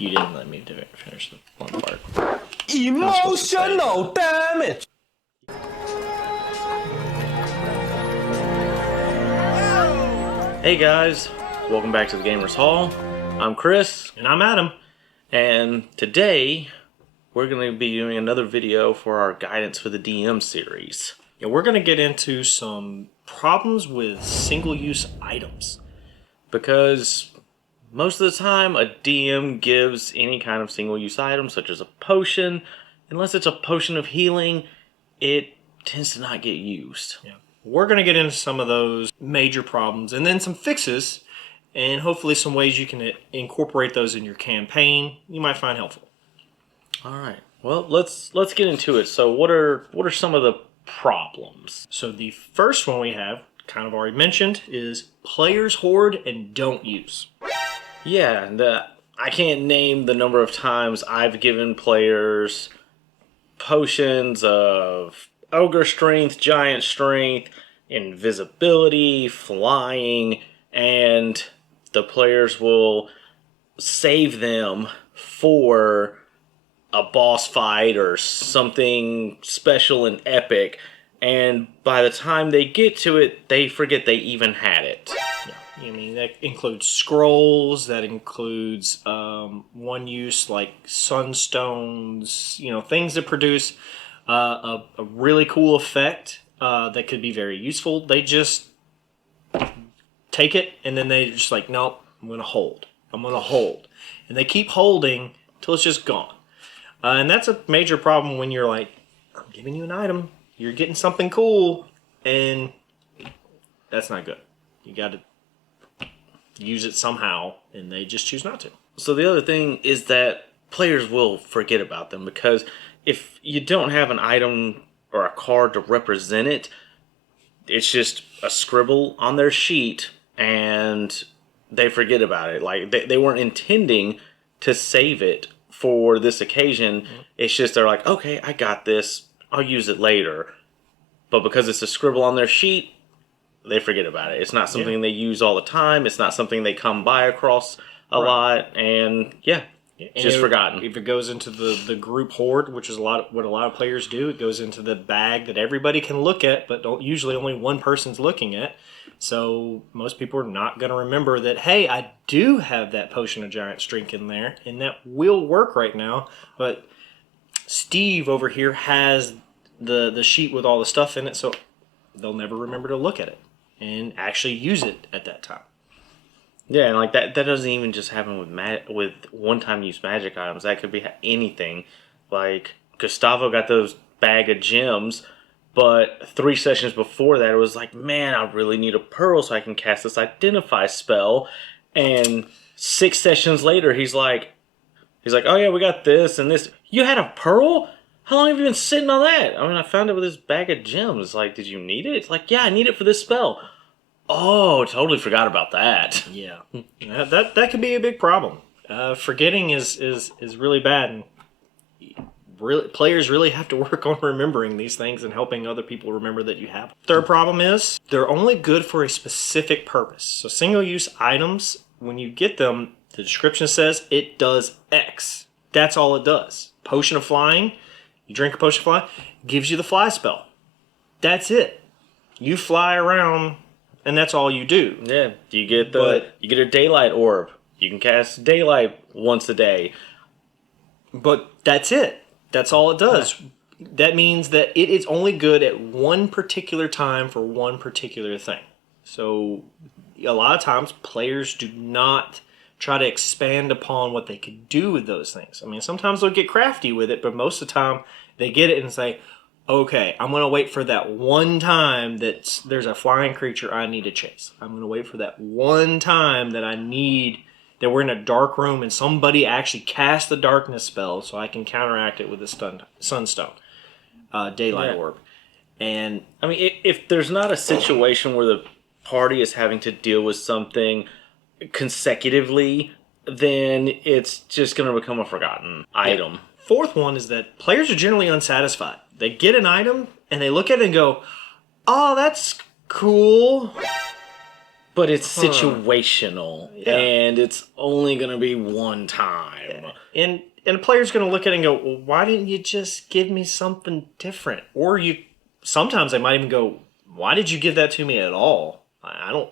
You didn't let me finish the one part. Emotional damage. Hey guys, welcome back to the Gamers Hall. I'm Chris. And I'm Adam. And today we're going to be doing another video for our guidance for the DM series. Yeah, we're going to get into some problems with single-use items. Because most of the time a DM gives any kind of single-use item, such as a potion, unless it's a potion of healing, it tends to not get used. Yeah. We're going to get into some of those major problems and then some fixes and hopefully some ways you can incorporate those in your campaign you might find helpful. All right. Well, let's get into it. So what are some of the problems? So the first one we have, kind of already mentioned, is players hoard and don't use. Yeah, I can't name the number of times I've given players potions of ogre strength, giant strength, invisibility, flying, and the players will save them for a boss fight or something special and epic, and by the time they get to it, they forget they even had it. Yeah. I mean, that includes scrolls, that includes one use like sunstones, things that produce a really cool effect that could be very useful. They just take it and then they just like, nope, I'm going to hold. And they keep holding till it's just gone. And that's a major problem when you're like, I'm giving you an item, you're getting something cool, and that's not good. You got to use it somehow, and they just choose not to. So the other thing is that players will forget about them, because if you don't have an item or a card to represent it, it's just a scribble on their sheet and they forget about it. Like they weren't intending to save it for this occasion. Mm-hmm. It's just they're like, okay, I got this, I'll use it later. But because it's a scribble on their sheet, they forget about it. It's not something they use all the time. It's not something they come by across a lot. And just forgotten. If it goes into the group hoard, which is what a lot of players do, it goes into the bag that everybody can look at, but usually only one person's looking at. So most people are not going to remember that, hey, I do have that potion of giant strength in there, and that will work right now. But Steve over here has the sheet with all the stuff in it, so they'll never remember to look at it and actually use it at that time. Yeah, and like that doesn't even just happen with one-time use magic items. That could be anything. Like Gustavo got those bag of gems, but 3 sessions before that it was like, man, I really need a pearl so I can cast this identify spell. And 6 sessions later, he's like, oh yeah, we got this and this. You had a pearl? How long have you been sitting on that? I mean, I found it with this bag of gems. Like, did you need it? It's like, yeah, I need it for this spell. Oh, totally forgot about that. Yeah, that could be a big problem. Forgetting is really bad, and players really have to work on remembering these things and helping other people remember that you have them. Third problem is they're only good for a specific purpose. So single-use items, when you get them, the description says it does X. That's all it does. Potion of flying, you drink a potion of flying, gives you the fly spell. That's it. You fly around. And that's all you do. Yeah, you get a daylight orb. You can cast daylight once a day. But that's it. That's all it does. Yeah. That means that it is only good at one particular time for one particular thing. So a lot of times players do not try to expand upon what they could do with those things. I mean, sometimes they'll get crafty with it, but most of the time they get it and say, okay, I'm going to wait for that one time that there's a flying creature I need to chase. I'm going to wait for that one time that that we're in a dark room and somebody actually cast the darkness spell so I can counteract it with a sunstone, daylight orb. And I mean, if there's not a situation where the party is having to deal with something consecutively, then it's just going to become a forgotten item. Fourth one is that players are generally unsatisfied. They get an item, and they look at it and go, oh, that's cool. but it's situational, Yeah. and it's only going to be one time. And a player's going to look at it and go, well, why didn't you just give me something different? Or sometimes they might even go, why did you give that to me at all? I don't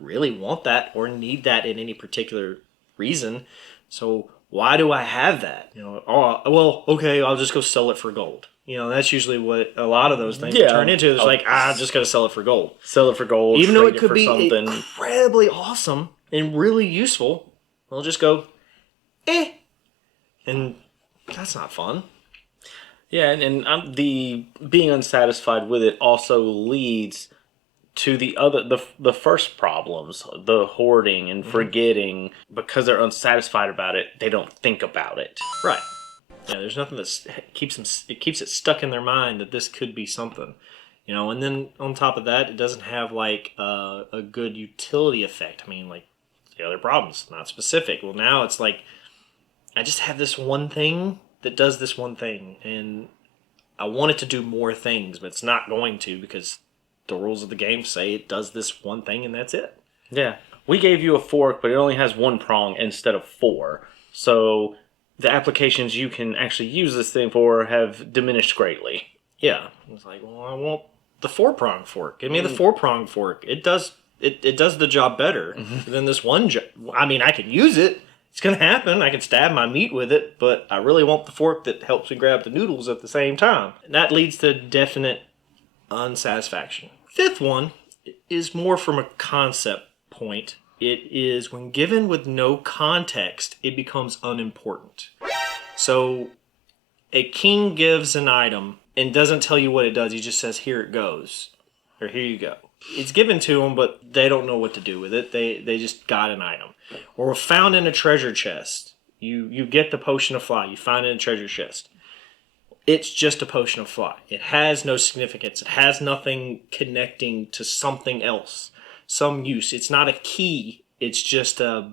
really want that or need that in any particular reason. So why do I have that? Oh, well, okay, I'll just go sell it for gold. That's usually what a lot of those things turn into. It's like, I'm just going to sell it for gold. Sell it for gold, Even though it trade could for be something. incredibly awesome and really useful, we'll just go, and that's not fun. Yeah, and the being unsatisfied with it also leads to the first problems, the hoarding and forgetting. Because they're unsatisfied about it, they don't think about it. Right. Yeah, there's nothing that keeps it stuck in their mind that this could be something. And then on top of that, it doesn't have like a good utility effect. I mean, like the other problems, not specific. Well, now it's like I just have this one thing that does this one thing, and I want it to do more things, but it's not going to because the rules of the game say it does this one thing and that's it. Yeah. We gave you a fork, but it only has one prong instead of 4. So the applications you can actually use this thing for have diminished greatly. Yeah. It's like, well, I want the 4-prong fork. Give me the 4-prong fork. It does the job better than this one job. I mean, I can use it. It's going to happen. I can stab my meat with it, but I really want the fork that helps me grab the noodles at the same time. And that leads to definite unsatisfaction. Fifth one is more from a concept point. It is when given with no context, it becomes unimportant. So a king gives an item and doesn't tell you what it does. He just says, here it goes, or here you go. It's given to them, but they don't know what to do with it. They just got an item. Or found in a treasure chest. You get the potion of fly. You find it in a treasure chest. It's just a potion of fly. It has no significance. It has nothing connecting to something else, some use. It's not a key. It's just a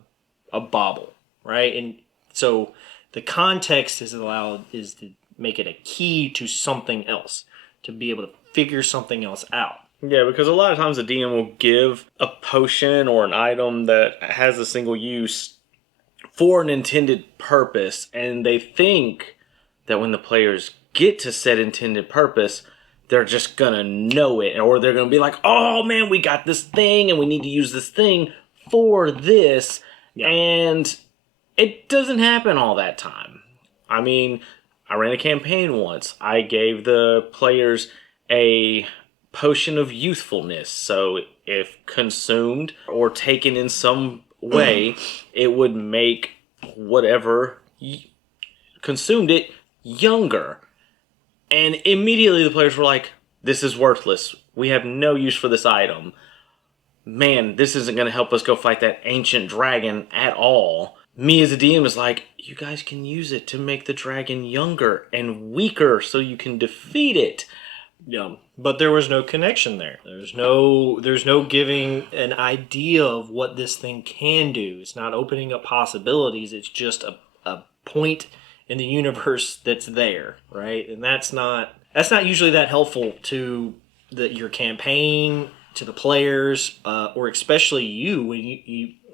bauble, right? And so the context is to make it a key to something else, to be able to figure something else out. Yeah, because a lot of times the DM will give a potion or an item that has a single use for an intended purpose, and they think that when the players get to said intended purpose, they're just gonna know it, or they're gonna be like, oh man, we got this thing and we need to use this thing for this. Yeah. And it doesn't happen all that time. I mean, I ran a campaign once. I gave the players a potion of youthfulness, so if consumed or taken in some way, it would make whatever consumed it younger. And immediately the players were like, this is worthless. We have no use for this item. Man, this isn't going to help us go fight that ancient dragon at all. Me as a DM is like, you guys can use it to make the dragon younger and weaker so you can defeat it. Yeah, but there was no connection there. There's no giving an idea of what this thing can do. It's not opening up possibilities. It's just a point in the universe that's there, right? And that's not usually that helpful to your campaign, to the players, or especially you when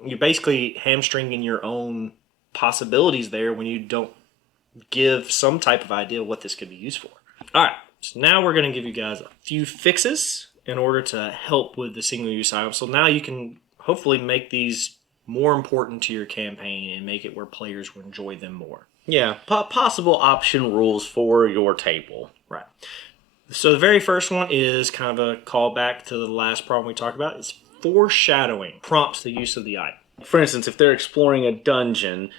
you're basically hamstringing your own possibilities there when you don't give some type of idea what this could be used for. All right. So now we're going to give you guys a few fixes in order to help with the single-use items. So now you can hopefully make these more important to your campaign and make it where players will enjoy them more. Yeah, possible option rules for your table. Right. So the very first one is kind of a callback to the last problem we talked about. It's foreshadowing. Prompts the use of the item. For instance, if they're exploring a dungeon,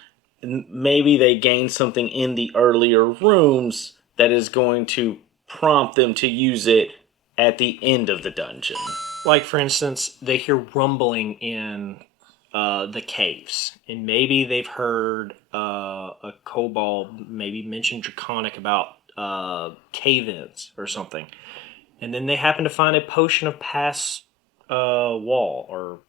maybe they gain something in the earlier rooms that is going to prompt them to use it at the end of the dungeon. Like, for instance, they hear rumbling in the caves, and maybe they've heard a kobold maybe mention Draconic about cave-ins or something, and then they happen to find a potion of pass wall or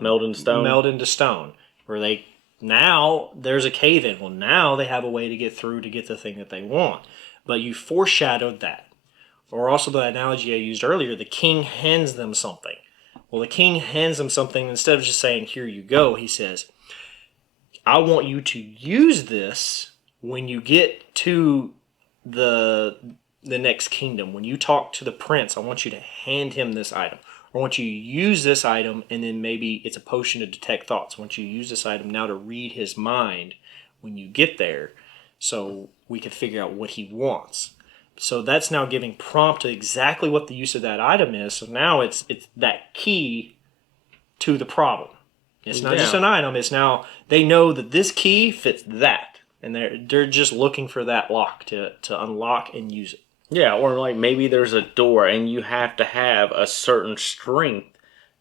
meld into stone, where now there's a cave-in. Well, now they have a way to get through to get the thing that they want. But you foreshadowed that. Or also the analogy I used earlier, the king hands them something. Well, the king hands him something. Instead of just saying, here you go, he says, I want you to use this when you get to the next kingdom. When you talk to the prince, I want you to hand him this item. I want you to use this item, and then maybe it's a potion to detect thoughts. I want you to use this item now to read his mind when you get there, so we can figure out what he wants. So that's now giving prompt to exactly what the use of that item is. So now it's that key to the problem. It's not just an item. It's now they know that this key fits that, and they're just looking for that lock to unlock and use it. Yeah, or like maybe there's a door and you have to have a certain strength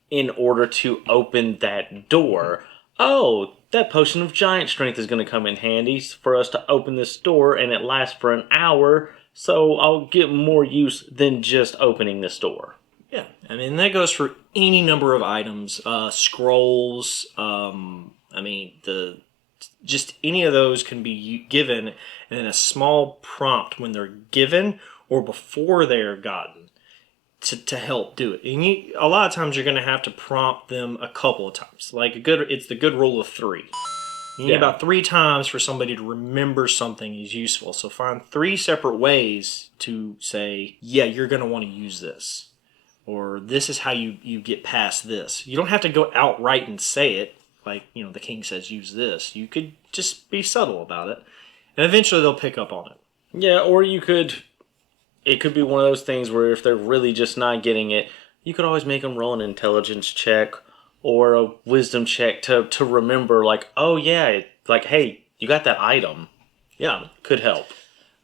in order to open that door. Oh, that potion of giant strength is going to come in handy for us to open this door, and it lasts for an hour, so I'll get more use than just opening this door. Yeah, I mean, that goes for any number of items, scrolls, just any of those can be given, and then a small prompt when they're given or before they're gotten to help do it. And a lot of times you're going to have to prompt them a couple of times. It's the good rule of 3. You need about 3 times for somebody to remember something is useful. So find 3 separate ways to say, yeah, you're going to want to use this. Or this is how you get past this. You don't have to go outright and say it. Like, the king says, use this. You could just be subtle about it. And eventually they'll pick up on it. Yeah, or it could be one of those things where if they're really just not getting it, you could always make them roll an intelligence check or a wisdom check to remember, like, oh yeah, like, hey, you got that item. Yeah. Could help.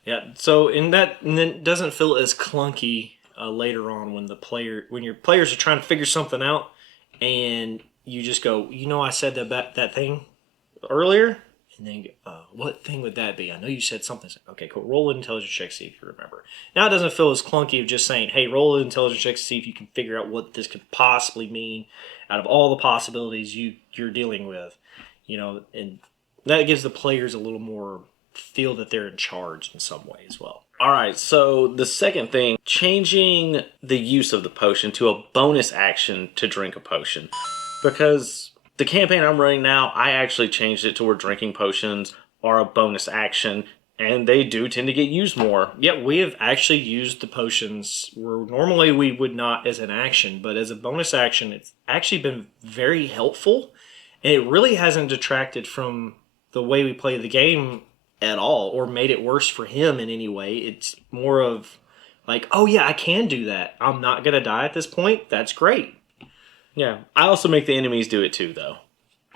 Yeah, so and then it doesn't feel as clunky later on when your players are trying to figure something out and you just go, I said that thing earlier, and then what thing would that be? I know you said something. Okay, cool. Roll an intelligence check, see if you remember. Now it doesn't feel as clunky of just saying, hey, roll an intelligence check, see if you can figure out what this could possibly mean out of all the possibilities you're dealing with, and that gives the players a little more feel that they're in charge in some way as well. All right, so the second thing, changing the use of the potion to a bonus action to drink a potion. Because the campaign I'm running now, I actually changed it to where drinking potions are a bonus action, and they do tend to get used more. Yeah, we have actually used the potions where normally we would not as an action, but as a bonus action, it's actually been very helpful, and it really hasn't detracted from the way we play the game at all or made it worse for him in any way. It's more of like, oh yeah, I can do that. I'm not going to die at this point. That's great. Yeah. I also make the enemies do it too, though.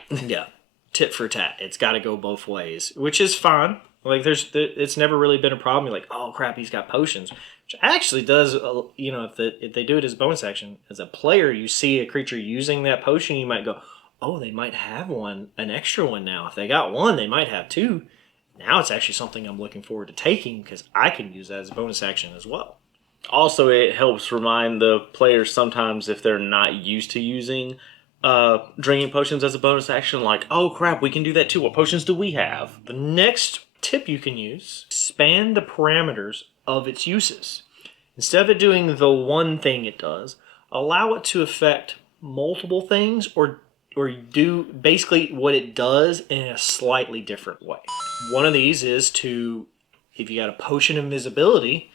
Yeah. Tit for tat. It's got to go both ways, which is fine. Like it's never really been a problem. You're like, oh crap, he's got potions. Which actually does, if they do it as a bonus action, as a player, you see a creature using that potion, you might go, oh, they might have an extra one now. If they got one, they might have 2. Now it's actually something I'm looking forward to taking because I can use that as a bonus action as well. Also, it helps remind the players sometimes if they're not used to using drinking potions as a bonus action, like, oh crap, we can do that too. What potions do we have? The next tip you can use, expand the parameters of its uses. Instead of it doing the one thing it does, allow it to affect multiple things or do basically what it does in a slightly different way. One of these is if you got a potion of invisibility,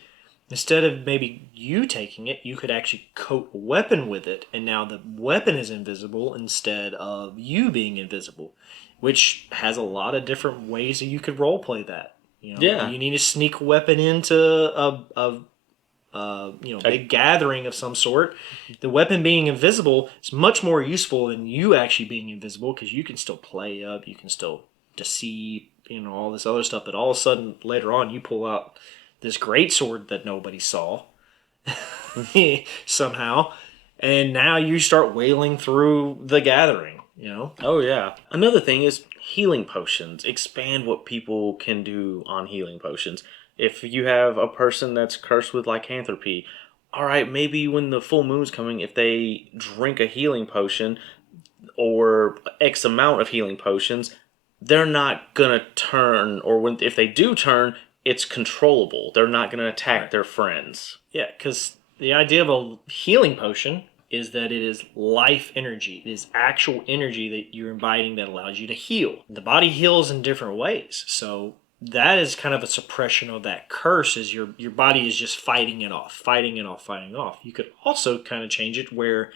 instead of maybe you taking it, you could actually coat a weapon with it, and now the weapon is invisible instead of you being invisible, which has a lot of different ways that you could roleplay that. Yeah. You need to sneak a weapon into a big gathering of some sort. The weapon being invisible is much more useful than you actually being invisible because you can still play up, you can still deceive, all this other stuff. But all of a sudden, later on, you pull out this great sword that nobody saw somehow, and now you start wailing through the gathering. Oh yeah. Another thing is healing potions. Expand what people can do on healing potions. If you have a person that's cursed with lycanthropy, all right, maybe when the full moon's coming, if they drink a healing potion or X amount of healing potions, they're not going to turn, or if they do turn, it's controllable. They're not going to attack their friends. Yeah, because the idea of a healing potion is that it is life energy. It is actual energy that you're imbibing that allows you to heal. The body heals in different ways. So that is kind of a suppression of that curse, is your body is just fighting it off, fighting it off, fighting it off. You could also kind of change it where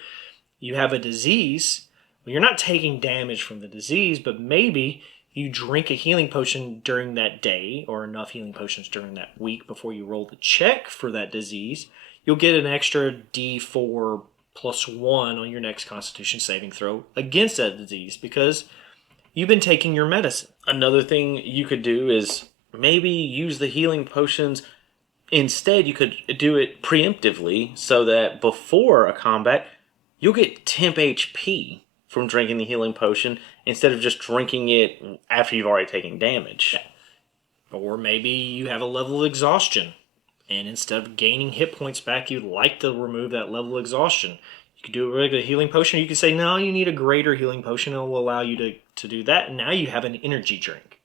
you have a disease. Well, you're not taking damage from the disease, but maybe you drink a healing potion during that day or enough healing potions during that week before you roll the check for that disease. You'll get an extra D4 plus 1 on your next Constitution saving throw against that disease because you've been taking your medicine. Another thing you could do is maybe use the healing potions. Instead, you could do it preemptively so that before a combat, you'll get temp HP from drinking the healing potion instead of just drinking it after you've already taken damage. Yeah. Or maybe you have a level of exhaustion, and instead of gaining hit points back, you'd like to remove that level of exhaustion. You could do a regular healing potion, or you could say, no, you need a greater healing potion, and it will allow you to do that, and now you have an energy drink.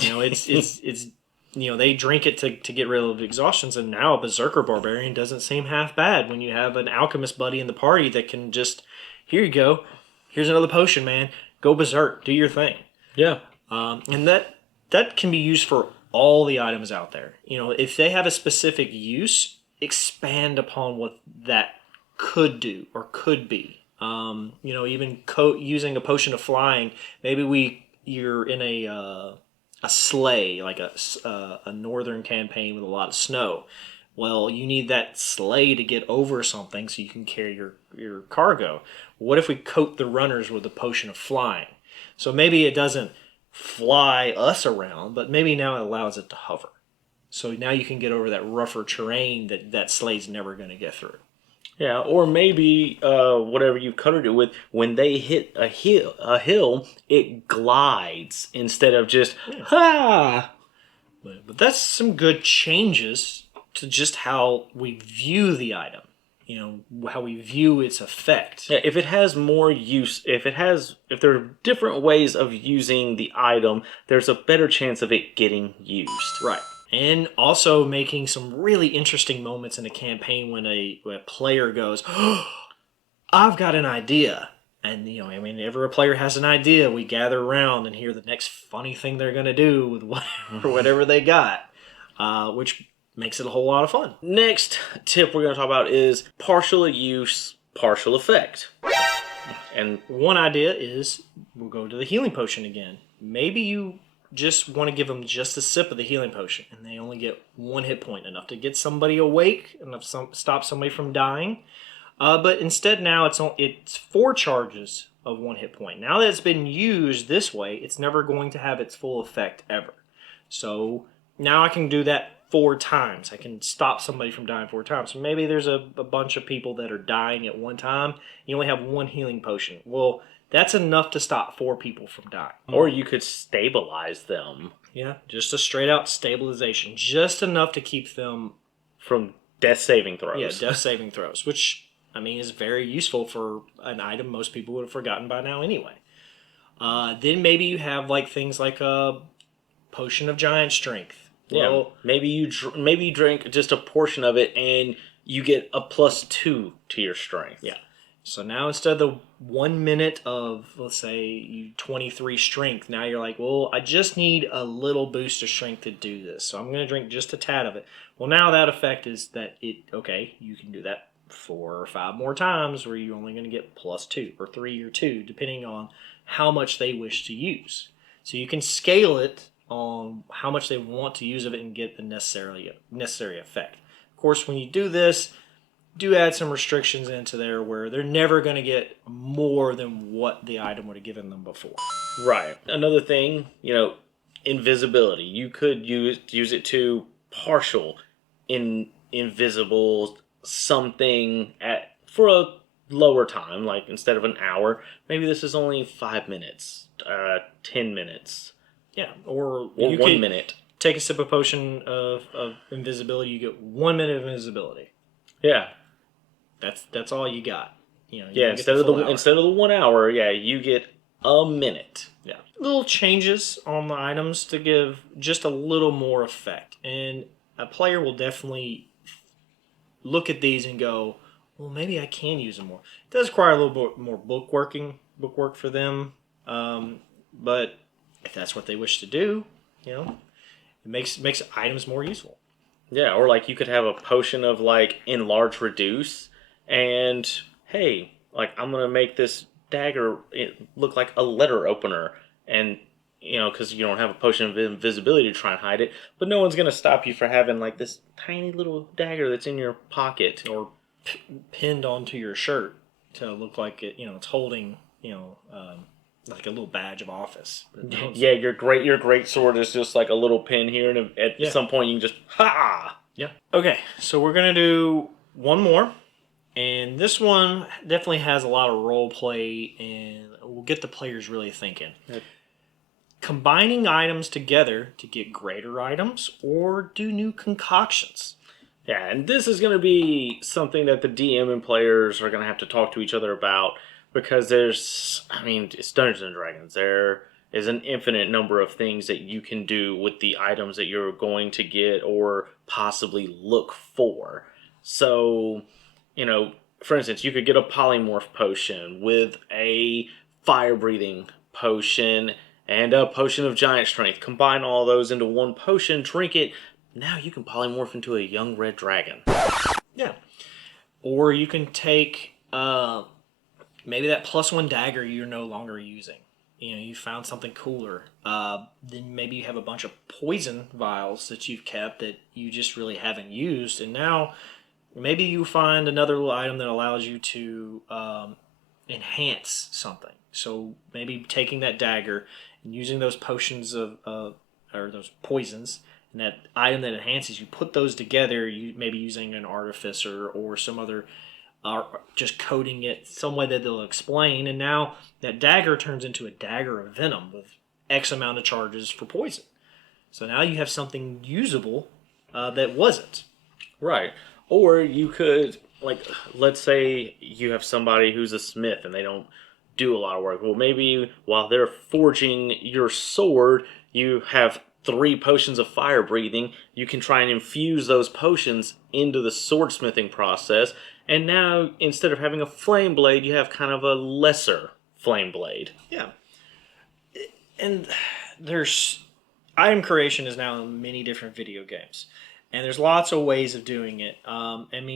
You know, it's you know, they drink it to get rid of exhaustions, and now a Berserker Barbarian doesn't seem half bad when you have an alchemist buddy in the party that can just, here you go, here's another potion, man, go berserk, do your thing. Yeah. And that can be used for all the items out there. You know, if they have a specific use, expand upon what that could do or could be. You know, even using a potion of flying, maybe you're in a sleigh, like a northern campaign with a lot of snow. Well, you need that sleigh to get over something so you can carry your cargo. What if we coat the runners with a potion of flying? So maybe it doesn't fly us around, but maybe now it allows it to hover. So now you can get over that rougher terrain that sleigh's never going to get through. Yeah, or maybe whatever you've covered it with, when they hit a hill, it glides instead of just, ha! But that's some good changes to just how we view the item. You know, how we view its effect. Yeah, if it has more use, if there are different ways of using the item, there's a better chance of it getting used. Right. And also making some really interesting moments in a campaign when a player goes, oh, I've got an idea. And, you know, I mean, every player has an idea. We gather around and hear the next funny thing they're going to do with whatever they got, which makes it a whole lot of fun. Next tip we're going to talk about is partial use, partial effect. And one idea is, we'll go to the healing potion again. Maybe you just want to give them just a sip of the healing potion, and they only get 1 hit point, enough to get somebody awake, enough to stop somebody from dying. But instead now it's 4 charges of 1 hit point. Now that it's been used this way, it's never going to have its full effect ever. So now I can do that 4 times. I can stop somebody from dying 4 times. So maybe there's a bunch of people that are dying at one time. You only have 1 healing potion. Well, that's enough to stop 4 people from dying. Or you could stabilize them. Yeah, just a straight out stabilization. Just enough to keep them from death saving throws. Yeah, death saving throws, which, I mean, is very useful for an item most people would have forgotten by now anyway. Then maybe you have like things like a potion of giant strength. Well, yeah, maybe you drink just a portion of it and you get a +2 to your strength. Yeah. So now instead of the 1 minute of, let's say, you 23 strength, now you're like, well, I just need a little boost of strength to do this. So I'm going to drink just a tad of it. Well, now that effect is that you can do that 4 or 5 more times where you're only going to get +2 or 3 or 2, depending on how much they wish to use. So you can scale it on how much they want to use of it and get the necessary effect. Of course, when you do this, do add some restrictions into there where they're never going to get more than what the item would have given them before. Right. Another thing, invisibility. You could use it to partial invisible something for a lower time, like instead of an hour, maybe this is only 5 minutes, 10 minutes. Yeah, or 1 minute. Take a sip of potion of invisibility, you get 1 minute of invisibility. Yeah. That's all you got. Instead of the 1 hour, you get a minute. Yeah. Little changes on the items to give just a little more effect. And a player will definitely look at these and go, well, maybe I can use them more. It does require a little bit more bookwork for them. But if that's what they wish to do, it makes items more useful. Yeah, or like you could have a potion of like enlarge reduce, and hey, like I'm gonna make this dagger look like a letter opener, and because you don't have a potion of invisibility to try and hide it, but no one's gonna stop you for having like this tiny little dagger that's in your pocket. Or pinned onto your shirt to look like it's holding, like a little badge of office. Yeah, your great sword is just like a little pin here, and at Yeah. some point you can just ha. Yeah. Okay, so we're gonna do one more, and this one definitely has a lot of role play, and will get the players really thinking. Yep. Combining items together to get greater items, or do new concoctions. Yeah, and this is going to be something that the DM and players are going to have to talk to each other about because it's Dungeons and Dragons. There is an infinite number of things that you can do with the items that you're going to get or possibly look for. So, for instance, you could get a polymorph potion with a fire breathing potion and a potion of giant strength. Combine all those into one potion, drink it. Now you can polymorph into a young red dragon. Yeah. Or you can take maybe that +1 dagger you're no longer using. You found something cooler. Then maybe you have a bunch of poison vials that you've kept that you just really haven't used. And now maybe you find another little item that allows you to enhance something. So maybe taking that dagger and using those potions or those poisons and that item that enhances, you put those together, you maybe using an artificer or some other, just coating it some way that they'll explain, and now that dagger turns into a dagger of venom with X amount of charges for poison. So now you have something usable that wasn't. Right. Or you could, like, let's say you have somebody who's a smith and they don't do a lot of work. Well, maybe while they're forging your sword, you have 3 potions of fire breathing. You can try and infuse those potions into the swordsmithing process. And now, instead of having a flame blade, you have kind of a lesser flame blade. Yeah. And there's item creation is now in many different video games. And there's lots of ways of doing it.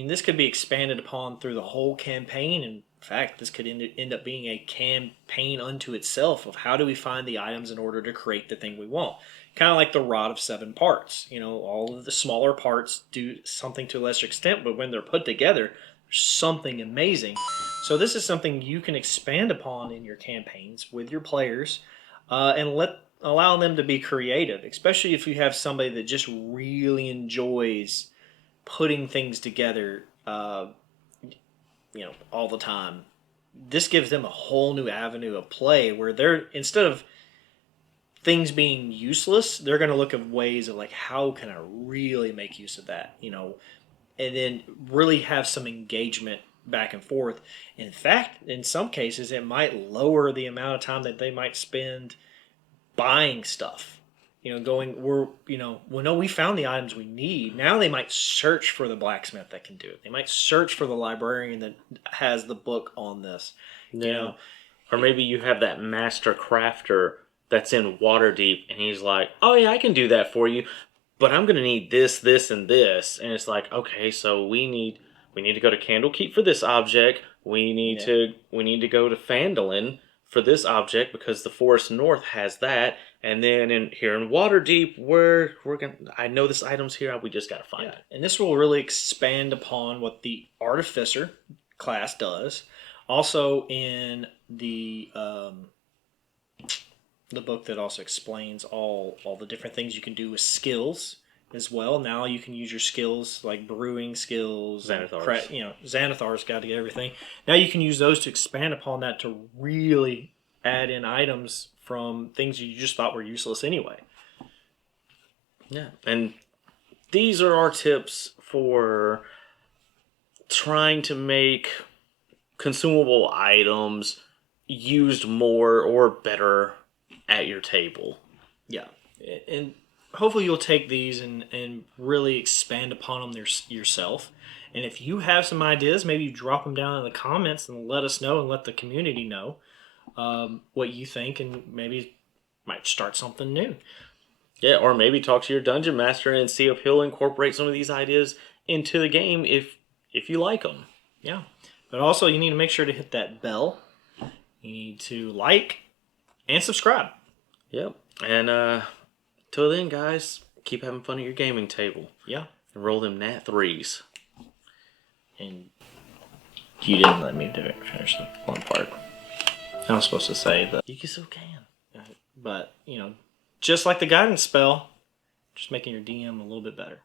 This could be expanded upon through the whole campaign. In fact, this could end up being a campaign unto itself of how do we find the items in order to create the thing we want. Kind of like the rod of 7 parts. All of the smaller parts do something to a lesser extent, but when they're put together, there's something amazing. So this is something you can expand upon in your campaigns with your players, and allow them to be creative, especially if you have somebody that just really enjoys putting things together, all the time. This gives them a whole new avenue of play where they're, instead of things being useless, they're going to look at ways of like, how can I really make use of that, and then really have some engagement back and forth. In fact, in some cases, it might lower the amount of time that they might spend buying stuff. We found the items we need. Now they might search for the blacksmith that can do it. They might search for the librarian that has the book on this. Yeah. Or maybe you have that master crafter that's in Waterdeep, and he's like, "Oh yeah, I can do that for you, but I'm gonna need this, this, and this." And it's like, okay, so we need to go to Candlekeep for this object. We need to go to Phandalin for this object because the Forest North has that. And then here in Waterdeep, I know this item's here. We just gotta find it. And this will really expand upon what the Artificer class does. Also in the book that also explains all the different things you can do with skills as well. Now you can use your skills like brewing skills, Xanathar's. Xanathar's got to get everything. Now you can use those to expand upon that to really add in items from things you just thought were useless anyway. Yeah, and these are our tips for trying to make consumable items used more or better at your table. Yeah, and hopefully you'll take these and really expand upon them yourself. And if you have some ideas, maybe you drop them down in the comments and let us know and let the community know what you think, and maybe might start something new. Yeah, or maybe talk to your dungeon master and see if he'll incorporate some of these ideas into the game if you like them. Yeah. But also, you need to make sure to hit that bell. You need to like and subscribe. Yep. And till then, guys, keep having fun at your gaming table. Yeah. And roll them nat 3s. And you didn't let me finish the one part. I was supposed to say that. You still can. But, just like the guidance spell, just making your DM a little bit better.